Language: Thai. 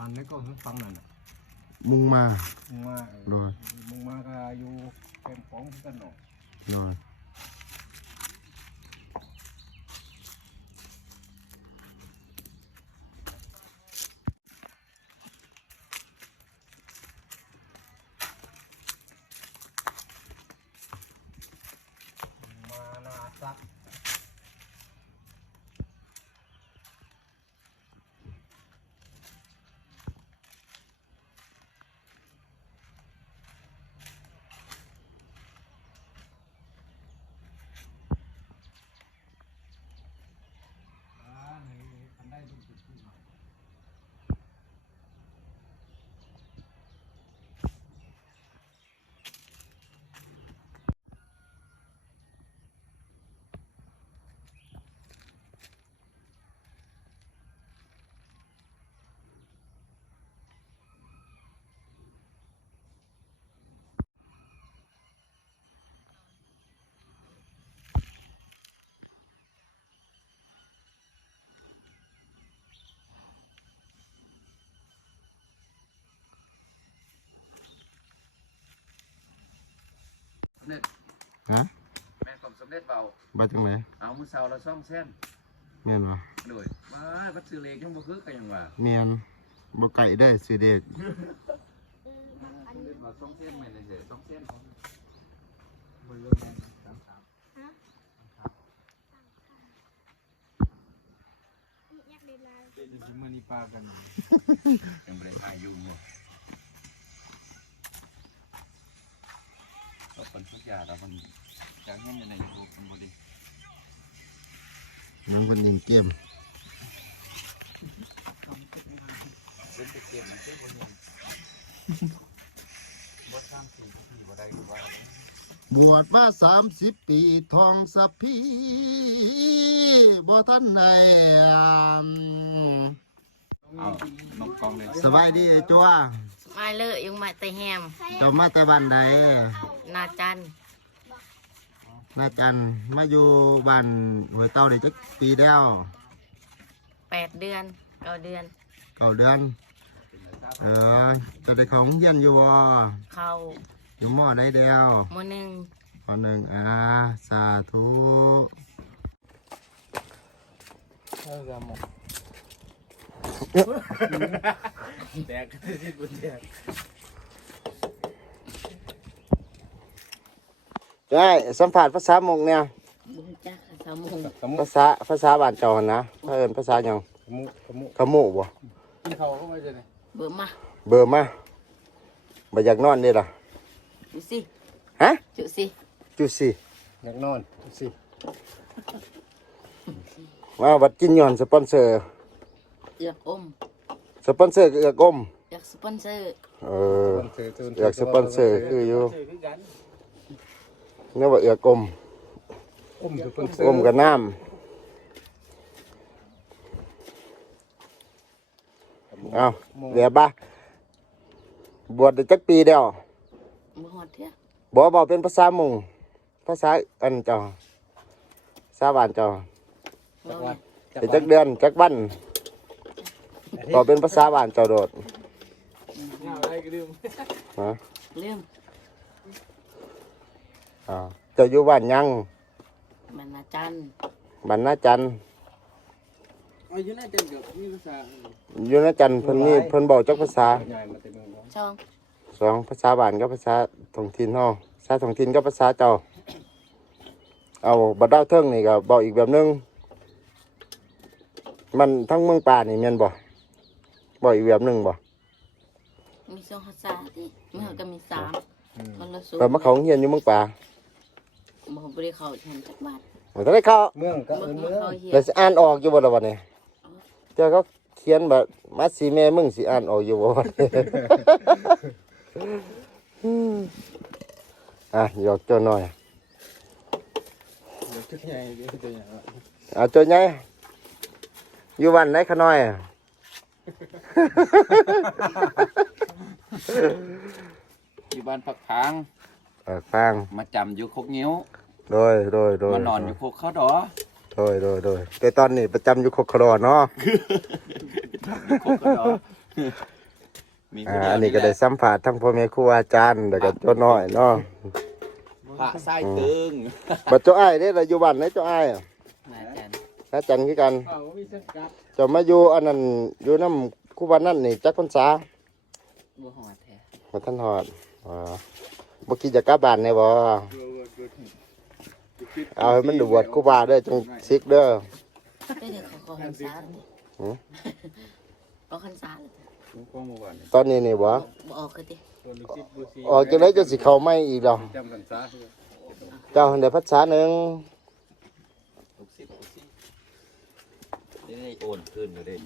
บ้านนี้ก็ฟังนั่นน่ะมุงมา มึงมาเออโดย มึงมาก็อยู่แคมป์ของกันเนาะโดย มานาซัก อ่าในคันได้ลูกศิษย์ผู้ใหม่สำ เร็จฮะแม่ผมสำเร็จเบาบาจังไหนเอามือเสาเราซ่อมเส้นแม่นบ่ด้วยมาบัดซื้อเลขยังบ่คือกันยังว่าแม่นบ่ไก่ได้อสิเด็กสำเร็จมาซ่อมเส้นใหม่เลยเด้อซ่อมเส้นของบ่เรื่องแม่นสามสามเป็นสิมานี่ปากันยังบ่ได้ทายอ ยู่บ่เอาคนทุกอย่างแล้วมันจากเงินอยู่ใน YouTube มันบ่ดีน้ำเพิ่นยิงเกมเล่นไปเก็บมันเก็บบ่เห็นบ่ซ้ำสี่บ่พี่บ่ได้ก็ว่าเลยบวชมาสามสิบปีทองสัพพีบ่ทันในเอาน้องกองเลยสบายดีไอ้จัวมาเลยยุงมาแต่แฮมเจ้ามาแต่บ้านใด นาจันนาจันมาอยู่บ้านหัวยเต้าได้จักปีแล้วแปดเดือนเก้าเดือนเก้าเดือน เออจะได้เข้าโรงเรียนอยู่บ่เข้าอยู่มอได้แล้วหมอหนึ่งข้อหนึ่งอ่าสาธุเออจะหมดแดกที่บุญแดก ได้สัมผัสภาษามงเนี่ยบุญจักสามงขมุภาษาภาษาบ้านเจ้าหั่นนะเพิ่นภาษาหยังขมุขมุขมูบ่กินเขาก็ไม่ใช่ไหมเบื่อมาเบอร์มาบ่อยากนอนนี่ล่ะจุสิฮะจุสิจุสิอยากนอนสิมาบัดกินย้อนสปอนเซอร์เอือกอมสปอนเซอร์ก็เอือกอมอยากสปอนเซอร์เอออยากสปอนเซอร์คืออยู่นึ กว่าเอือกอมอมสปอนเซอร์อมกับน้ำเอาเดี๋ยวบ้าบวชได้จักปีเดียวบ่ฮอดเถอะบ่บอกเป็นภาษามงภาษาอันเจ้าภาษาบ้านเจ้าเราวัเนี่ยดเป็นจักเดือนจักวันบอกเป็นภาษาบ้านเจ้าโดดเอาอะไรก็ลืมฮะลืม อ่าเจ้าอยู่บ้านยังมันนาจันบ้านนาจันทร์อายุน่าจะเกือบมีภาษาอยู่นาจันทร์เพิ่นมีเพิ่นบอกจักภาษา ใหญ่มาเต็มเมืองช่องสองภาษาบ้านกับภาษาท้องถิ่นเฮาภาษาท้องถิ่นกับภาษาเจ้า เอาบัดดาวเทิงนี่ก็บอกอีกแบบนึง มันทั้งเมืองป่านี่แม่นบ่บอกอีกแบบนึงบ่มีสองภาษาที่เมื่อก็มีสามคนละสูแต่มาเขาเฮียนอยู่เมืองป่า บ่บ่ได้เข้าฉันจักบาทบ่ทันได้เข้าเมืองก็เมื่เอิ้อนเมืองเข้าเฮียแล้วสิอ่านออกอยู่บ่ล่ะบัดนี้เจ้าเขาเขียนแบบมาสิแม่มึงสิอ่านออกอยู่บ่บัดนี้ อะหยอกเจ้าหน่อย เดี๋ยวชุดใหญ่เดี๋ยวจะใหญ่เอาเจ้าใหญ่อยู่บ้านไหนขะน้อยอะ อยู่บ้านปักทาง เออฟังมาจำอยู่คกงิ้วโดยโดยโดยมานอนอยู่โคกข้าวดอโดยโดยโดยแต่ตอนนี้ประจำอยู่โคกครอเนาะโคกข้าวดอมีอ่าอันนี้ก็ได้สัมผัสทั้งพ่อแม่ครูอาจารย์แล้วก็เจ้าน้อยเนาะพระไส้ตึงบัดเจ้าอ้ายเด้เราอยู่บ้านไหนเจ้าอ้ายอะมาจันนาจันคือกันอ้าวมีสังกัดเจะมาอยู่อันนั้นอยู่น้ำครูบ้านนั่นนี่จักพรรษาบัวหอดแท้มาท่านฮอดอ่า บ่คิดจะกลับบ้านแน่บ่เอาให้มันดูบวชครูบาเด้อจังซิกเด้อได้เดี๋ยวเขาขอคันซาหือก็คันซาเลยผมก็มาวันตอนนี้นี่บ่บ่ออกก็ดิตัวลูกศิษย์บูซีออกจังได๋จะสิเข้าไม่อีกดอกจำกันซะเจ้าหันได้ภาษาหนึงหกสิบหกสิบนี่โอนขึ้นอยู่เลย